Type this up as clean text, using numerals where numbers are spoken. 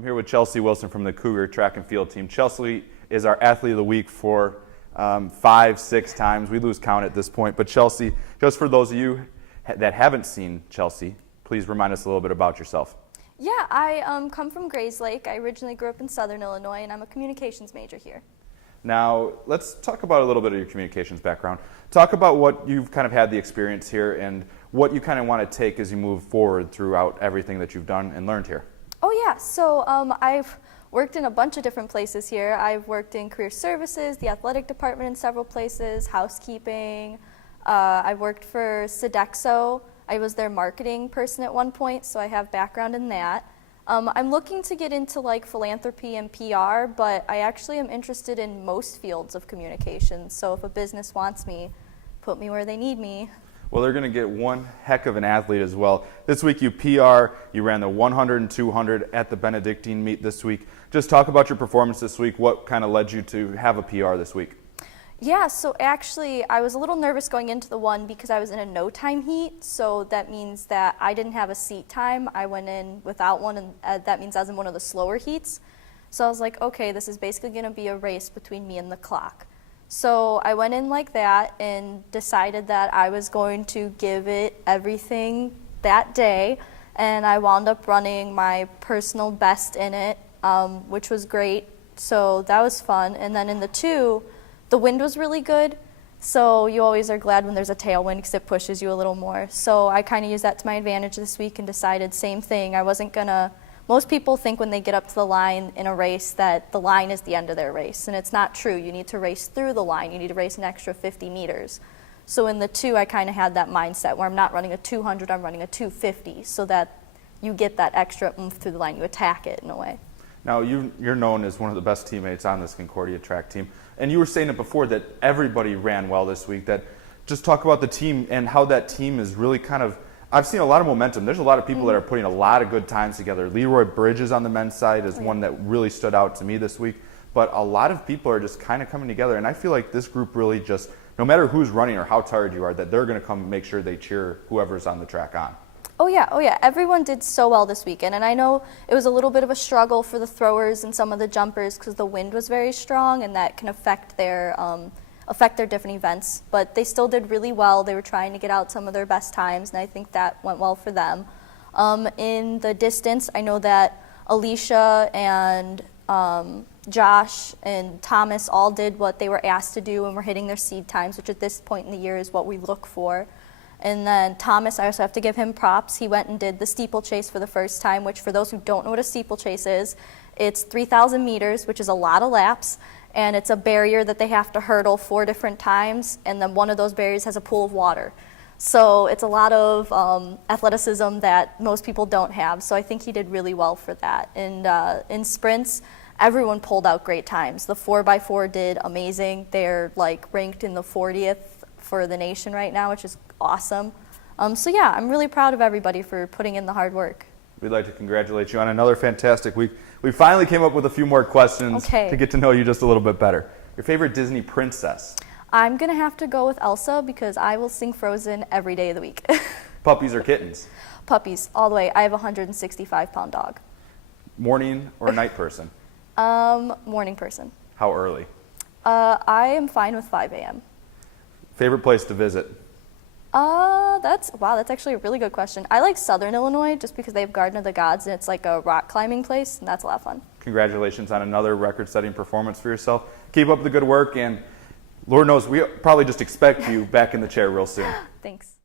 I'm here with Chelsee Wilson from the Cougar track and field team. Chelsee is our athlete of the week for 5-6 times. We lose count at this point. But Chelsee, just for those of you that haven't seen Chelsee, please remind us a little bit about yourself. Yeah, I come from Grayslake. I originally grew up in Southern Illinois, and I'm a communications major here. Now, let's talk about a little bit of your communications background. Talk about what you've kind of had the experience here and what you kind of want to take as you move forward throughout everything that you've done and learned here. Oh yeah, so I've worked in a bunch of different places here. I've worked in career services, the athletic department in several places, housekeeping. I worked for Sodexo. I was their marketing person at one point, so I have background in that. I'm looking to get into like philanthropy and PR, but I actually am interested in most fields of communications. So if a business wants me, put me where they need me. Well, they're going to get one heck of an athlete as well. This week you PR, you ran the 100 and 200 at the Benedictine meet this week. Just talk about your performance this week. What kind of led you to have a PR this week? Yeah, so actually I was a little nervous going into the one because I was in a no time heat, so that means that I didn't have a seat time. I went in without one, and that means I was in one of the slower heats. So I was like, okay, this is basically going to be a race between me and the clock. So I went in like that and decided that I was going to give it everything that day, and I wound up running my personal best in it, which was great. So that was fun. And then in the two, the wind was really good, so you always are glad when there's a tailwind because it pushes you a little more. So I kind of used that to my advantage this week and decided same thing. I wasn't gonna. Most people think when they get up to the line in a race that the line is the end of their race, and it's not true. You need to race through the line. You need to race an extra 50 meters. So in the two, I kind of had that mindset where I'm not running a 200, I'm running a 250, so that you get that extra oomph through the line. You attack it in a way. Now, you're known as one of the best teammates on this Concordia track team, and you were saying it before that everybody ran well this week. That just talk about the team and how that team is really kind of. I've seen a lot of momentum. There's a lot of people that are putting a lot of good times together. Leroy Bridges on the men's side is one that really stood out to me this week. But a lot of people are just kind of coming together, and I feel like this group really just, no matter who's running or how tired you are, that they're going to come make sure they cheer whoever's on the track on. Oh yeah, everyone did so well this weekend, and I know it was a little bit of a struggle for the throwers and some of the jumpers because the wind was very strong, and that can affect their different events, but they still did really well. They were trying to get out some of their best times, and I think that went well for them. In the distance, I know that Alicia and Josh and Thomas all did what they were asked to do and were hitting their seed times, which at this point in the year is what we look for. And then Thomas, I also have to give him props. He went and did the steeplechase for the first time, which for those who don't know what a steeplechase is, it's 3,000 meters, which is a lot of laps, and it's a barrier that they have to hurdle 4 different times, and then one of those barriers has a pool of water. So it's a lot of athleticism that most people don't have, so I think he did really well for that. And in sprints, everyone pulled out great times. The 4x4 did amazing. They're like ranked in the 40th for the nation right now, which is awesome. So yeah, I'm really proud of everybody for putting in the hard work. We'd like to congratulate you on another fantastic week. We finally came up with a few more questions to get to know you just a little bit better. Your favorite Disney princess? I'm going to have to go with Elsa because I will sing Frozen every day of the week. Puppies or kittens? Puppies, all the way. I have a 165-pound dog. Morning or night person? Morning person. How early? I am fine with 5 a.m. Favorite place to visit? That's actually a really good question. I like Southern Illinois just because they have Garden of the Gods, and it's like a rock climbing place, and that's a lot of fun. Congratulations on another record-setting performance for yourself. Keep up the good work, and Lord knows we probably just expect you back in the chair real soon. Thanks.